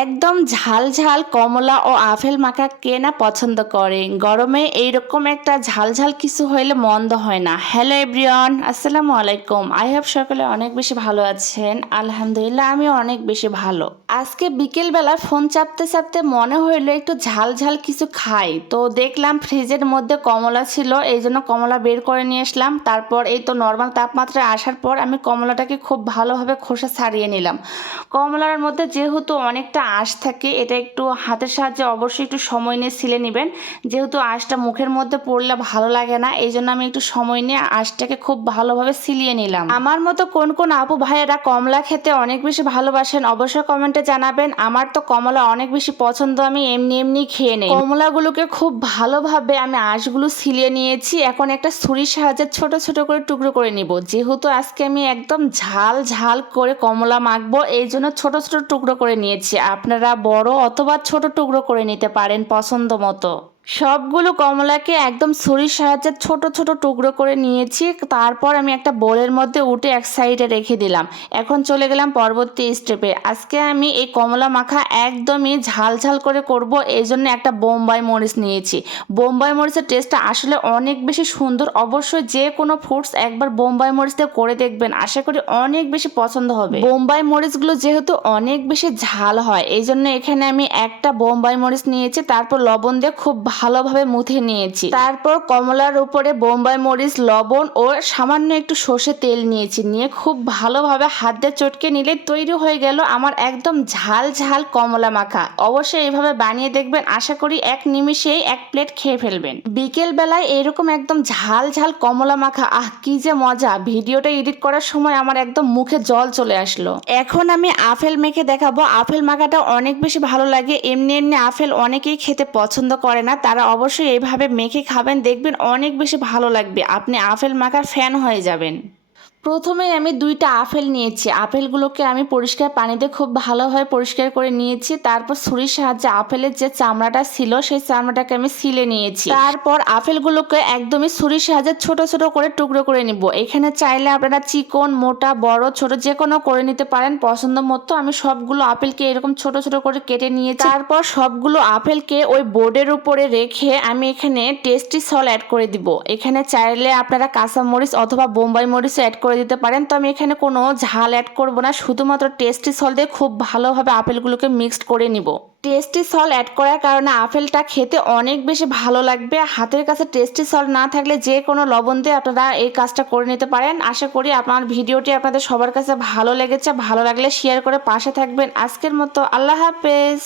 একদম ঝাল ঝাল কমলা ও আপেল মাখা কে না পছন্দ করে? গরমে এইরকম একটা ঝাল ঝাল কিছু হইলে মন্দ হয় না। হ্যালো এভরিওয়ান আসসালামু আলাইকুম। আই হোপ সকলে অনেক বেশি ভালো আছেন। আলহামদুলিল্লাহ আমি অনেক বেশি ভালো। আজকে বিকেলবেলা ফোন চাপতে চাপতে মনে হইল একটু ঝাল ঝাল কিছু খাই। তো দেখলাম ফ্রিজের মধ্যে কমলা ছিল এই জন্য কমলা বের করে নিয়ে আসলাম। তারপর এই তো নর্মাল তাপমাত্রায় আসার পর আমি কমলাটাকে খুব ভালোভাবে খোসা ছাড়িয়ে নিলাম। কমলার মধ্যে যেহেতু অনেকটা আঁশ থাকে, এটা একটু হাতের সাহায্যে অবশ্যই একটু সময় নিয়ে ছিলে নেবেন। যেহেতু আঁশটা মুখের মধ্যে পড়লে ভালো লাগে না, এই জন্য আমি একটু সময় নিয়ে আঁশটাকে খুব ভালোভাবে সিলিয়ে নিলাম। আমার মতো কোন কোন আপু ভাইয়েরা কমলা খেতে অনেক বেশি ভালোবাসেন, অবশ্যই কমেন্টে জানাবেন। আমার তো কমলা অনেক বেশি পছন্দ, আমি এমনি এমনি খেয়ে নেই। কমলাগুলোকে খুব ভালোভাবে আমি আঁশগুলো সিলিয়ে নিয়েছি। এখন একটা ছুরির সাহায্যে ছোট ছোট করে টুকরো করে নিব। যেহেতু আজকে আমি একদম ঝাল ঝাল করে কমলা মাখবো, এই জন্য ছোট ছোট টুকরো করে নিয়েছি। আপনারা বড় অথবা ছোট টুকরো করে নিতে পারেন পছন্দ মতো। সবগুলো কমলাকে একদম ছুরির সাহায্যে ছোট ছোট টুকরো করে নিয়েছি। তারপর আমি একটা বোলের মধ্যে উঠে এক সাইডে রেখে দিলাম। এখন চলে গেলাম পরবর্তী স্টেপে আজকে আমি এই কমলা মাখা একদমই ঝাল ঝাল করে করব, এই জন্য একটা বোম্বাই মরিচ নিয়েছি। বোম্বাই মরিচের টেস্টটা আসলে অনেক বেশি সুন্দর। অবশ্যই যে কোনো ফ্রুটস একবার বোম্বাই মরিচ দিয়ে করে দেখবেন। আশা করি অনেক বেশি পছন্দ হবে। বোম্বাই মরিচগুলো যেহেতু অনেক বেশি ঝাল হয়, এই জন্য এখানে আমি একটা বোম্বাই মরিচ নিয়েছি। তারপর লবণ দিয়ে খুব ভালোভাবে মুথে নিয়েছি। তারপর কমলার উপরে বোম্বাই মরিচ, লবণ ও সামান্য একটু সর্ষে তেল নিয়েছি। নিয়ে খুব ভালোভাবে হাত দিয়ে চটকে নিলে তৈরি হয়ে গেল আমার একদম ঝাল ঝাল কমলা মাখা। অবশ্যই এইভাবে বানিয়ে দেখবেন, আশা করি এক নিমিষেই এক প্লেট খেয়ে ফেলবেন। বিকেল বেলায় এরকম একদম ঝাল ঝাল কমলা মাখা, আহ, কি যে মজা! ভিডিওটা এডিট করার সময় আমার একদম মুখে জল চলে আসলো। এখন আমি আপেল মেখে দেখাবো। আপেল মাখাটা অনেক বেশি ভালো লাগে। এমনি এমনি আপেল অনেকেই খেতে পছন্দ করে না। তারা অবশ্যই এইভাবে মেখে খাবেন, দেখবেন অনেক বেশি ভালো লাগবে। আপনি আপেল মাখার ফ্যান হয়ে যাবেন। প্রথমে আমি দুইটা আপেল নিয়েছি। আপেলগুলোকে আমি পরিষ্কার পানিতে খুব ভালোভাবে পরিষ্কার করে নিয়েছি। তারপর ছুরির সাহায্যে আপেলের যে চামড়াটা ছিল, সেই চামড়াটাকে আমি সিলে নিয়েছি। তারপর আপেলগুলোকে একদমই ছুরির সাহায্যে ছোট ছোট করে টুকরো করে নিব। এখানে চাইলে আপনারা চিকন, মোটা, বড়, ছোট যে কোনো করে নিতে পারেন। পছন্দ মতো আমি সবগুলো আপেলকে এরকম ছোট ছোট করে কেটে নিয়েছি। তারপর সবগুলো আপেলকে ওই বোর্ডের উপরে রেখে আমি এখানে টেস্টি সল অ্যাড করে দিব। এখানে চাইলে আপনারা কাঁচা মরিচ অথবা বোম্বাই মরিচ অ্যাড করে দিতে পারেন। তো আমি এখানে কোনো ঝাল অ্যাড করব না। শুধুমাত্র টেস্টি সল দিয়ে খুব ভালোভাবে আপেলগুলোকে মিক্সড করে নিব। টেস্টি সল অ্যাড করার কারণে আপেলটা খেতে অনেক বেশি ভালো লাগবে। হাতের কাছে টেস্টি সল না থাকলে যে কোনো লবণ দিয়ে আপনারা এই কাজটা করে নিতে পারেন। আশা করি আপনার ভিডিওটি আপনাদের সবার কাছে ভালো লেগেছে। ভালো লাগলে শেয়ার করে পাশে থাকবেন। আজকের মতো আল্লাহ হাফেজ।